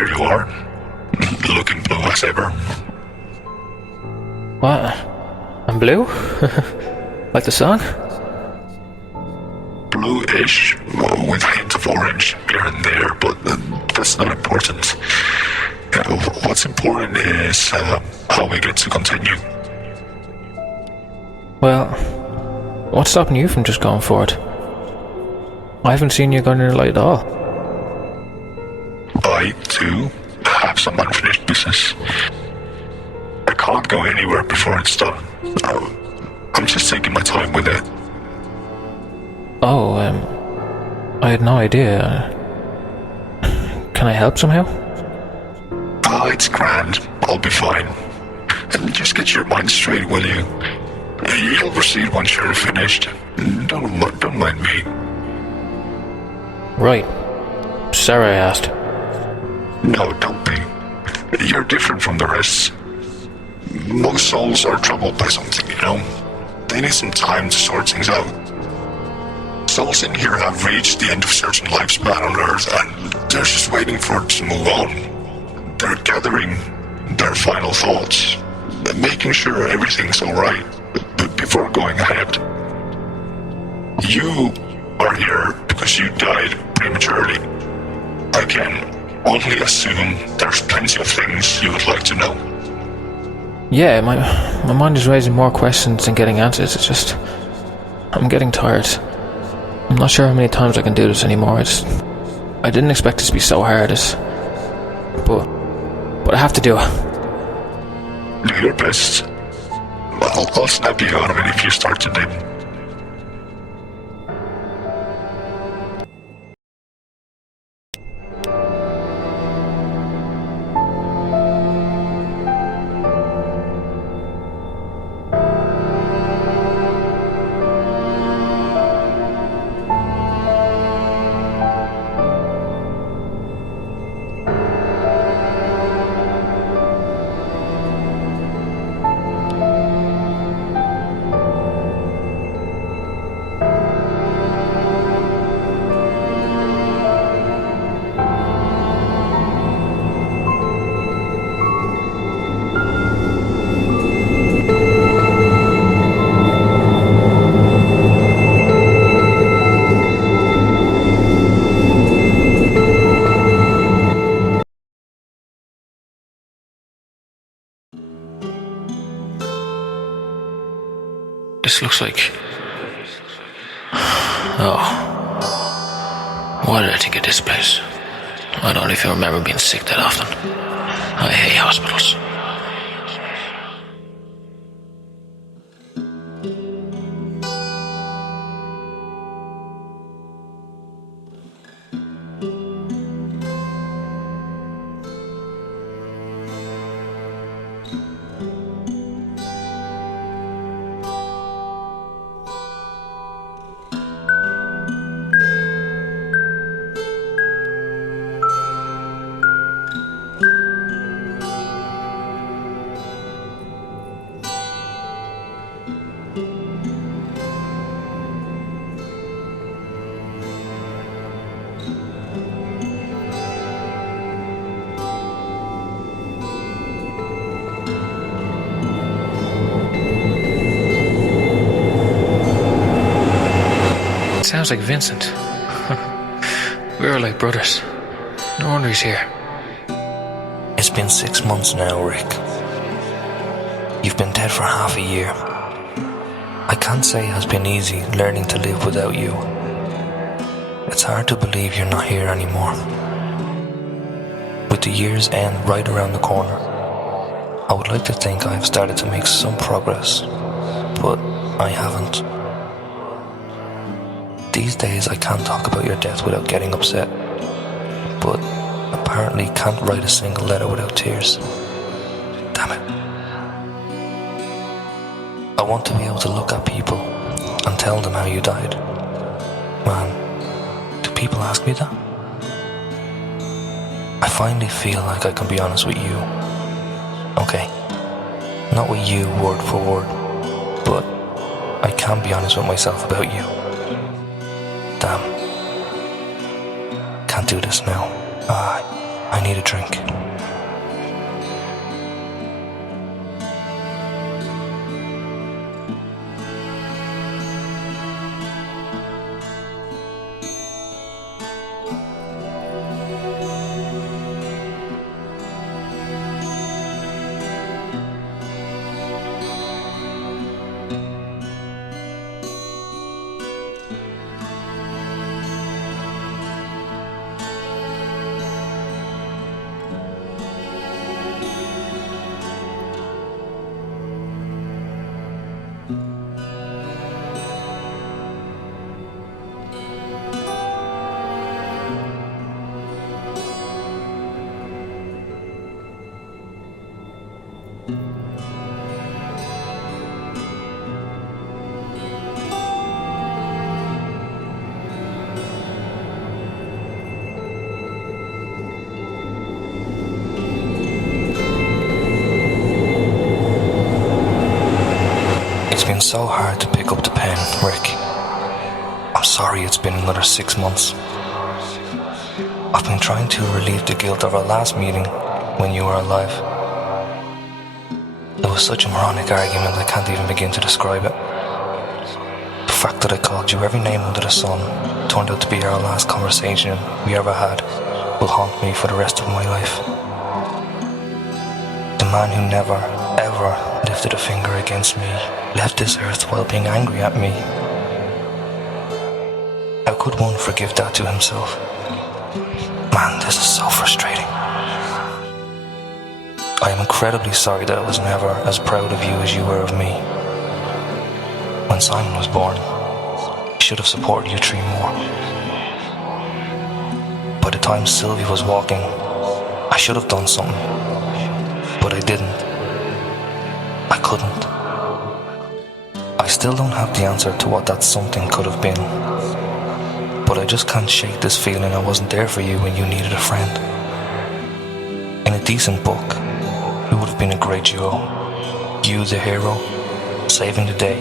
There you are, looking blue as ever. What? I'm blue? Like the song? Bluish, with a hint of orange here and there, but that's not important. What's important is how we get to continue. Well, what's stopping you from just going for it? I haven't seen you going in light at all. I, too, have some unfinished business. I can't go anywhere before it's done. I'm just taking my time with it. Oh, I had no idea. Can I help somehow? It's grand. I'll be fine. And just get your mind straight, will you? You'll proceed once you're finished. Don't mind me. Right. Sorry I asked. No, don't be. You're different from the rest. Most souls are troubled by something, you know? They need some time to sort things out. Souls in here have reached the end of certain lifespan on Earth, and they're just waiting for it to move on. They're gathering their final thoughts, making sure everything's alright before going ahead. You are here because you died prematurely. I can only assume there's plenty of things you would like to know. Yeah, my mind is raising more questions than getting answers. It's just... I'm getting tired. I'm not sure how many times I can do this anymore. I didn't expect this to be so hard. But I have to do it. Do your best. I'll snap you out of it if you start to dip. This looks like... Oh. Why did I think of this place? I don't even remember being sick that often. I hate hospitals. Sounds like Vincent. We were like brothers. No wonder he's here. It's been 6 months now, Rick. You've been dead for half a year. I can't say it has been easy learning to live without you. It's hard to believe you're not here anymore. With the year's end right around the corner, I would like to think I've started to make some progress, but I haven't. These days I can't talk about your death without getting upset, but apparently can't write a single letter without tears. Damn it. I want to be able to look at people and tell them how you died. Man, do people ask me that? I finally feel like I can be honest with you. Okay, not with you word for word, but I can be honest with myself about you. Damn. Can't do this now. I need a drink. It's been so hard to pick up the pen, Rick. I'm sorry it's been another 6 months. I've been trying to relieve the guilt of our last meeting when you were alive. It was such a moronic argument I can't even begin to describe it. The fact that I called you every name under the sun turned out to be our last conversation we ever had will haunt me for the rest of my life. The man who never, ever lifted a finger against me left this earth while being angry at me. How could one forgive that to himself? Man, this is so frustrating. I am incredibly sorry that I was never as proud of you as you were of me. When Simon was born, I should have supported you 3 more. By the time Sylvie was walking, I should have done something. But I didn't. I couldn't. I still don't have the answer to what that something could have been. But I just can't shake this feeling I wasn't there for you when you needed a friend. In a decent book, we would have been a great duo. You the hero, saving the day,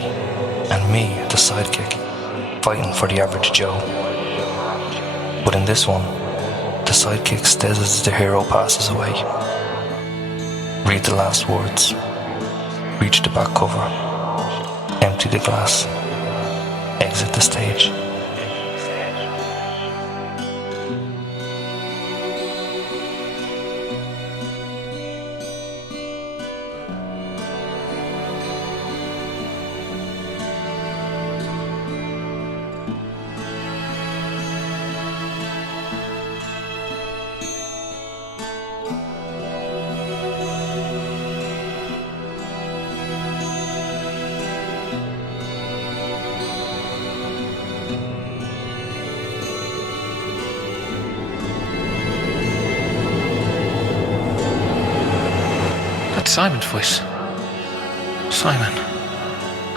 and me the sidekick, fighting for the average Joe. But in this one, the sidekick stays as the hero passes away. Read the last words. Reach the back cover. Empty the glass. Exit the stage. Simon's voice. Simon.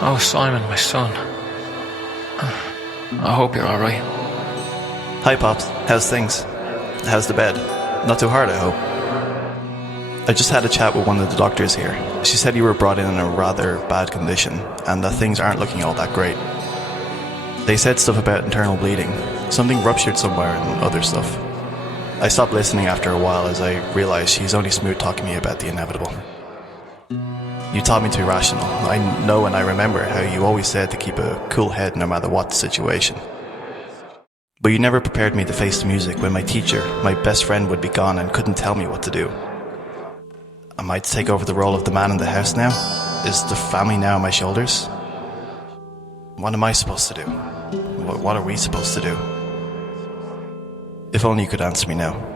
Oh, Simon, my son. I hope you're alright. Hi, Pops. How's things? How's the bed? Not too hard, I hope. I just had a chat with one of the doctors here. She said you were brought in a rather bad condition, and that things aren't looking all that great. They said stuff about internal bleeding, something ruptured somewhere and other stuff. I stopped listening after a while as I realised she's only smooth-talking me about the inevitable. You taught me to be rational. I know and I remember how you always said to keep a cool head no matter what the situation. But you never prepared me to face the music when my teacher, my best friend, would be gone and couldn't tell me what to do. Am I to take over the role of the man in the house now? Is the family now on my shoulders? What am I supposed to do? What are we supposed to do? If only you could answer me now.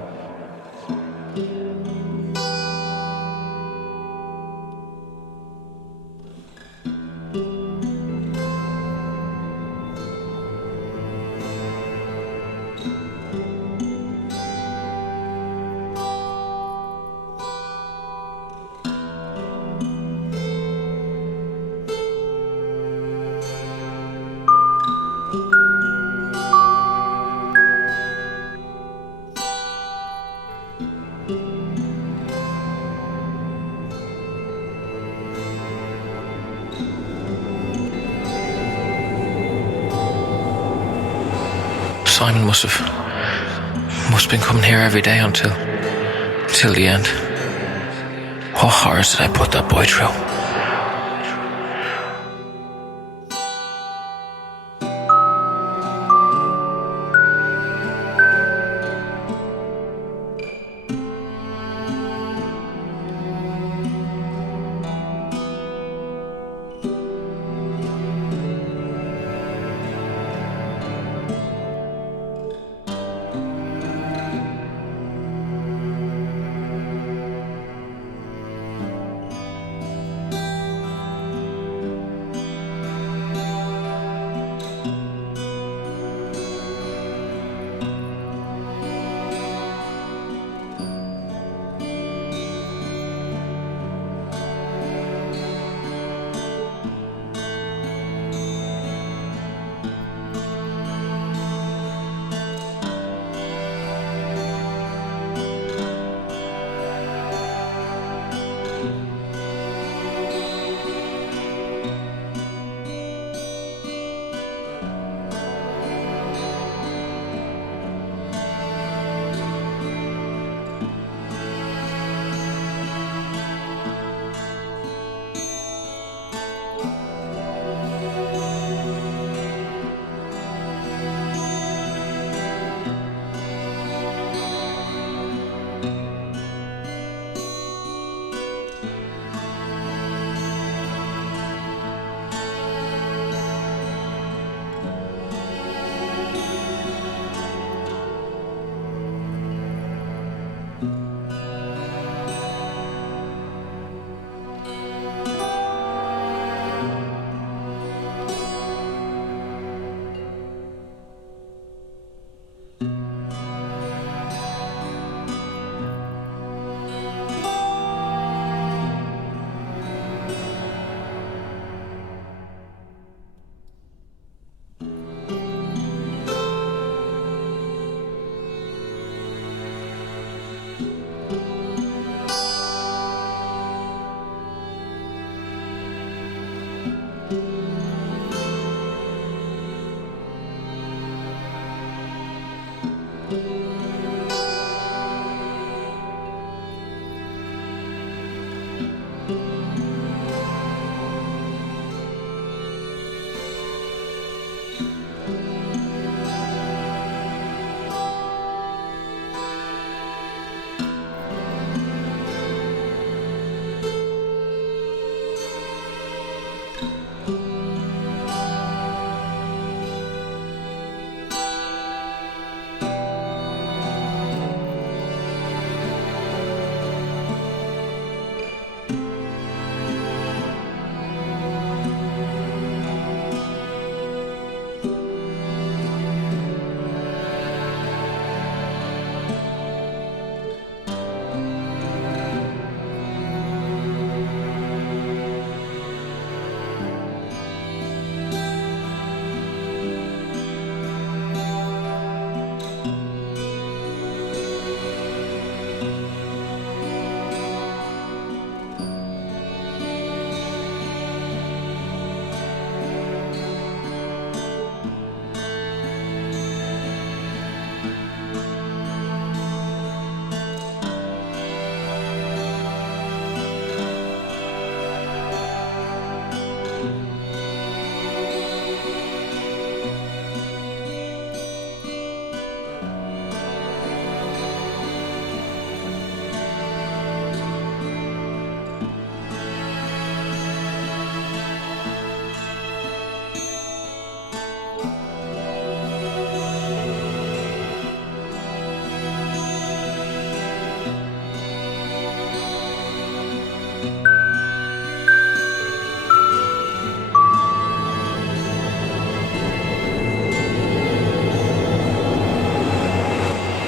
Simon must have been coming here every day until till the end. What horrors did I put that boy through?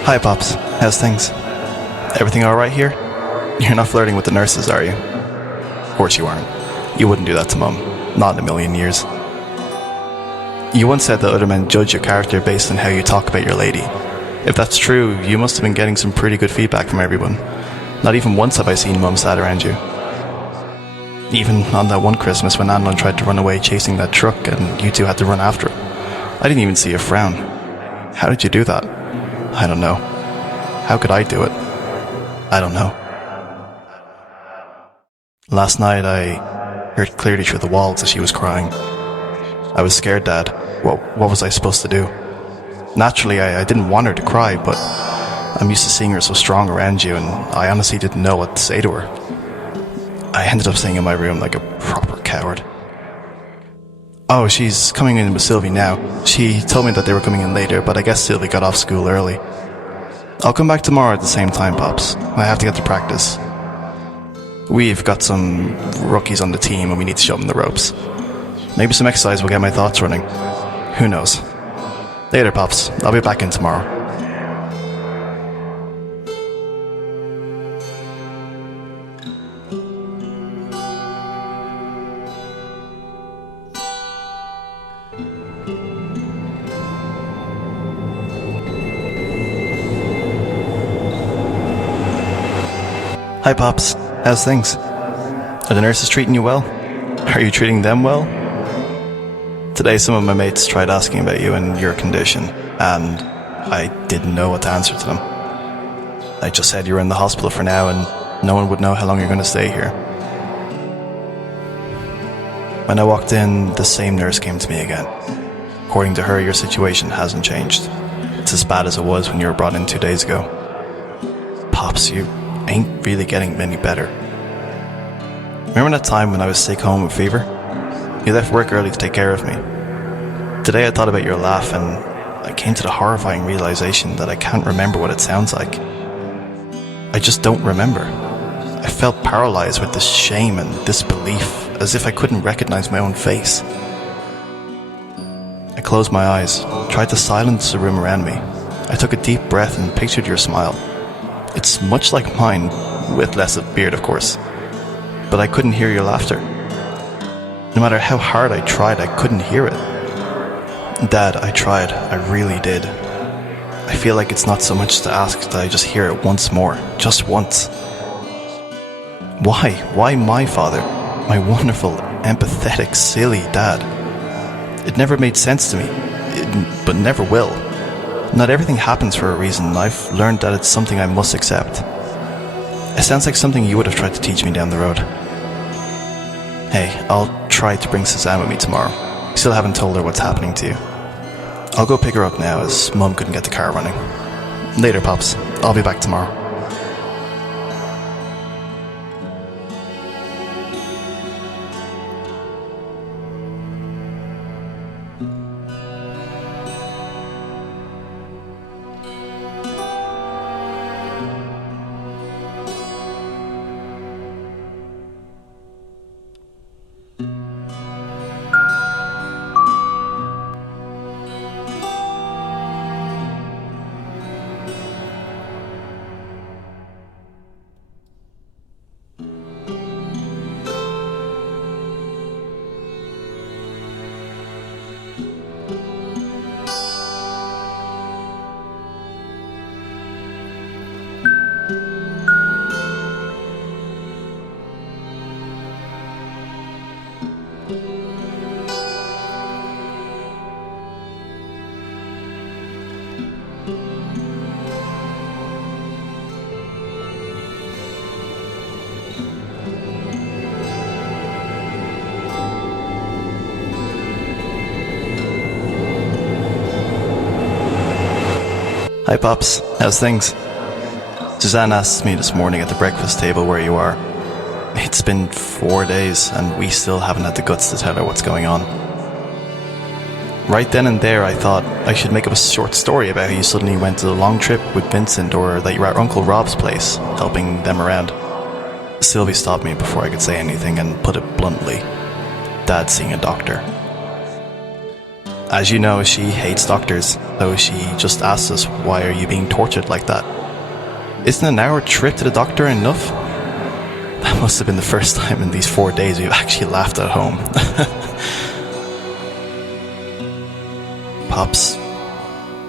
Hi, Pops. How's things? Everything alright here? You're not flirting with the nurses, are you? Of course you aren't. You wouldn't do that to Mum. Not in a million years. You once said that other men judge your character based on how you talk about your lady. If that's true, you must have been getting some pretty good feedback from everyone. Not even once have I seen Mum sad around you. Even on that one Christmas when Anon tried to run away chasing that truck and you two had to run after him. I didn't even see a frown. How did you do that? I don't know. How could I do it? I don't know. Last night I heard clearly through the walls that she was crying. I was scared, Dad. What was I supposed to do? Naturally, I didn't want her to cry, but I'm used to seeing her so strong around you, and I honestly didn't know what to say to her. I ended up staying in my room like a proper coward. Oh, she's coming in with Sylvie now. She told me that they were coming in later, but I guess Sylvie got off school early. I'll come back tomorrow at the same time, Pops. I have to get to practice. We've got some rookies on the team and we need to show them the ropes. Maybe some exercise will get my thoughts running. Who knows? Later, Pops. I'll be back in tomorrow. Hi, Pops. How's things? Are the nurses treating you well? Are you treating them well? Today some of my mates tried asking about you and your condition, and I didn't know what to answer to them. I just said you were in the hospital for now and no one would know how long you're going to stay here. When I walked in, the same nurse came to me again. According to her, your situation hasn't changed. It's as bad as it was when you were brought in 2 days ago. Pops, you ain't really getting any better. Remember that time when I was sick home with fever? You left work early to take care of me. Today I thought about your laugh and I came to the horrifying realization that I can't remember what it sounds like. I just don't remember. I felt paralyzed with this shame and disbelief, as if I couldn't recognize my own face. I closed my eyes, tried to silence the room around me. I took a deep breath and pictured your smile. It's much like mine, with less of beard, of course. But I couldn't hear your laughter. No matter how hard I tried, I couldn't hear it. Dad, I tried. I really did. I feel like it's not so much to ask that I just hear it once more. Just once. Why? Why my father? My wonderful, empathetic, silly dad. It never made sense to me. But never will. Not everything happens for a reason. I've learned that it's something I must accept. It sounds like something you would have tried to teach me down the road. Hey, I'll try to bring Suzanne with me tomorrow. Still haven't told her what's happening to you. I'll go pick her up now as Mum couldn't get the car running. Later, Pops. I'll be back tomorrow. Hi, Pops. How's things? Suzanne asked me this morning at the breakfast table where you are. It's been 4 days and we still haven't had the guts to tell her what's going on. Right then and there I thought I should make up a short story about how you suddenly went to a long trip with Vincent, or that you were at Uncle Rob's place, helping them around. Sylvie stopped me before I could say anything and put it bluntly. Dad's seeing a doctor. As you know, she hates doctors, so she just asked us, why are you being tortured like that? Isn't an hour trip to the doctor enough? That must have been the first time in these 4 days we've actually laughed at home. Pops,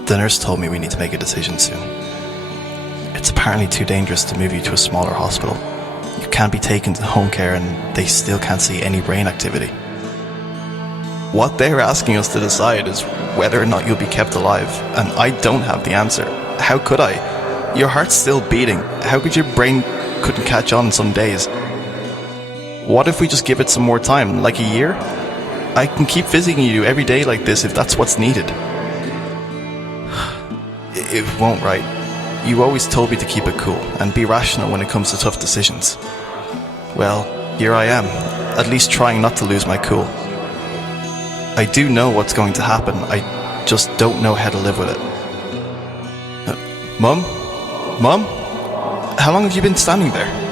the nurse told me we need to make a decision soon. It's apparently too dangerous to move you to a smaller hospital. You can't be taken to home care and they still can't see any brain activity. What they're asking us to decide is whether or not you'll be kept alive, and I don't have the answer. How could I? Your heart's still beating. How could your brain couldn't catch on some days? What if we just give it some more time, like a year? I can keep visiting you every day like this if that's what's needed. It won't, right? You always told me to keep it cool and be rational when it comes to tough decisions. Well, here I am, at least trying not to lose my cool. I do know what's going to happen, I just don't know how to live with it. Mum? Mum? How long have you been standing there?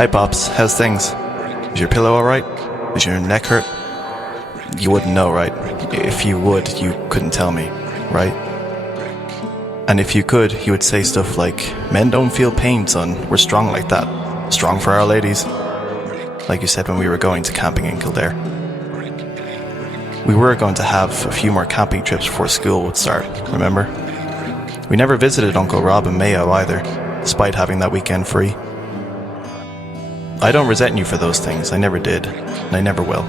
Hi, Pops. How's things? Is your pillow alright? Is your neck hurt? You wouldn't know, right? If you would, you couldn't tell me, right? And if you could, you would say stuff like, men don't feel pain, son. We're strong like that. Strong for our ladies. Like you said when we were going to camping in Kildare. We were going to have a few more camping trips before school would start, remember? We never visited Uncle Rob and Mayo either, despite having that weekend free. I don't resent you for those things, I never did, and I never will.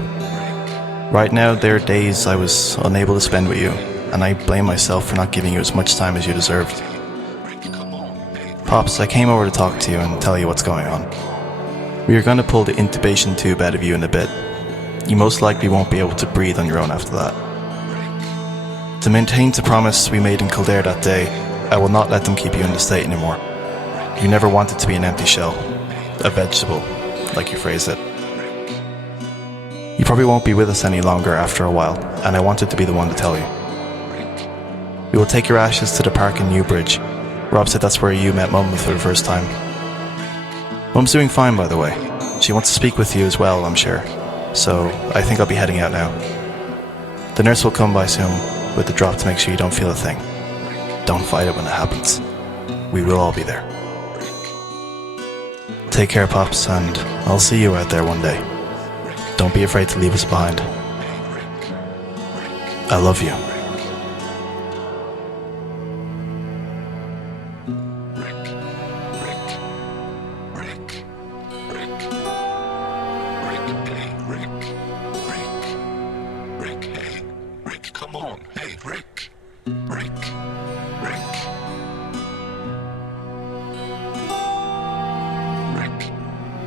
Right now, there are days I was unable to spend with you, and I blame myself for not giving you as much time as you deserved. Pops, I came over to talk to you and tell you what's going on. We are going to pull the intubation tube out of you in a bit. You most likely won't be able to breathe on your own after that. To maintain the promise we made in Kildare that day, I will not let them keep you in the state anymore. You never wanted to be an empty shell, a vegetable, like you phrased it. You probably won't be with us any longer after a while, and I wanted to be the one to tell you. We will take your ashes to the park in Newbridge. Rob said that's where you met Mum for the first time. Mum's doing fine, by the way. She wants to speak with you as well, I'm sure. So I think I'll be heading out now. The nurse will come by soon with the drop to make sure you don't feel a thing. Don't fight it when it happens. We will all be there. Take care, Pops, and I'll see you out there one day. Don't be afraid to leave us behind. I love you. Come on, hey, Rick. Rick. Rick.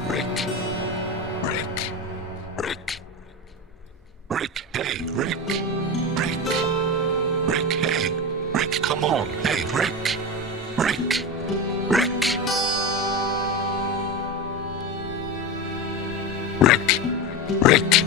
Rick. Rick. Rick. Rick. Rick, hey, Rick. Rick. Rick, hey. Rick, come on, hey, Rick. Rick. Rick. Rick. Rick.